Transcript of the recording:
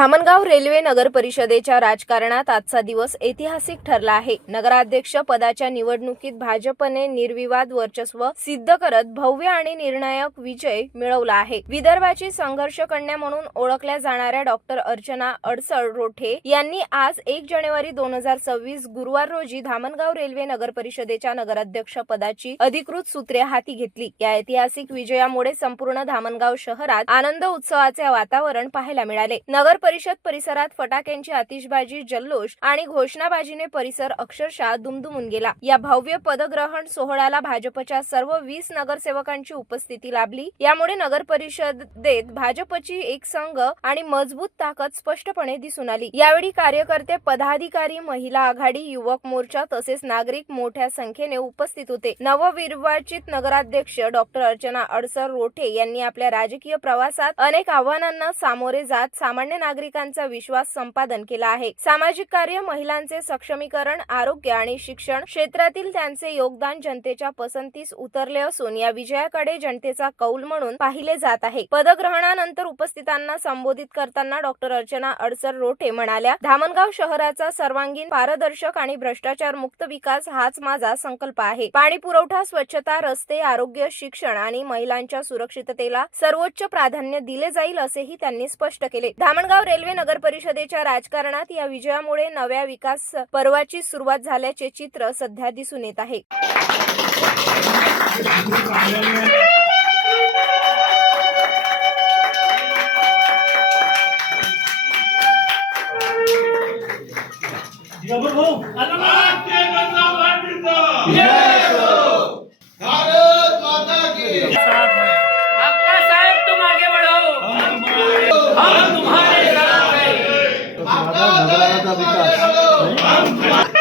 Dhamangaon railway नगर परिषदेच्या राजकारणात आजचा दिवस ऐतिहासिक ठरला आहे. नगराध्यक्ष पदाच्या निवडणुकीत भाजपने निर्विवाद वर्चस्व सिद्ध करत भव्य आणि निर्णायक विजय मिळवला आहे. विदर्भाची संघर्ष कन्या म्हणून ओळखल्या जाणाऱ्या डॉक्टर अर्चना अडसळ रोठे यांनी आज एक जानेवारी दोन हजार सव्वीस गुरुवार रोजी धामणगाव रेल्वे नगर परिषदेच्या नगराध्यक्ष पदाची अधिकृत सूत्रे हाती घेतली. या ऐतिहासिक विजयामुळे संपूर्ण धामणगाव शहरात आनंद उत्सवाचे वातावरण पाहायला मिळाले. नगर परिषद परिसरात फटाक्यांची आतिषबाजी जल्लोष आणि घोषणाबाजीने परिसर अक्षरशः दुमदुमून गेला. या भव्य पदग्रहण सोहळ्याला भाजपच्या सर्व वीस नगरसेवकांची उपस्थिती लाभली. यामुळे नगर परिषदेत भाजपची एक संघ आणि मजबूत ताकद स्पष्टपणे दिसून आली. यावेळी कार्यकर्ते पदाधिकारी महिला आघाडी युवक मोर्चा तसेच नागरिक मोठ्या संख्येने उपस्थित होते. नवविर्वाचित नगराध्यक्ष डॉक्टर अर्चना अडसर रोठे यांनी आपल्या राजकीय प्रवासात अनेक आव्हानांना सामोरे जात सामान्य नागरिकांचा विश्वास संपादन केला आहे. सामाजिक कार्य महिलांचे सक्षमीकरण आरोग्य आणि शिक्षण क्षेत्रातील त्यांचे योगदान जनतेच्या पसंतीस उतरले असून या विजयाकडे जनतेचा कौल म्हणून पाहिले जात आहे. पदग्रहणानंतर उपस्थितांना संबोधित करताना डॉक्टर अर्चना अडसर रोठे म्हणाल्या धामणगाव शहराचा सर्वांगीण पारदर्शक आणि भ्रष्टाचार मुक्त विकास हाच माझा संकल्प आहे. पाणी पुरवठा स्वच्छता रस्ते आरोग्य शिक्षण आणि महिलांच्या सुरक्षिततेला सर्वोच्च प्राधान्य दिले जाईल असेही त्यांनी स्पष्ट केले. धामणगाव रेल्वे नगर परिषदेच्या राजकारणात या विजयामुळे नव्या विकास पर्वाची सुरुवात झाल्याचे चित्र सध्या दिसून येत आहे. भारत माता की da Vitória.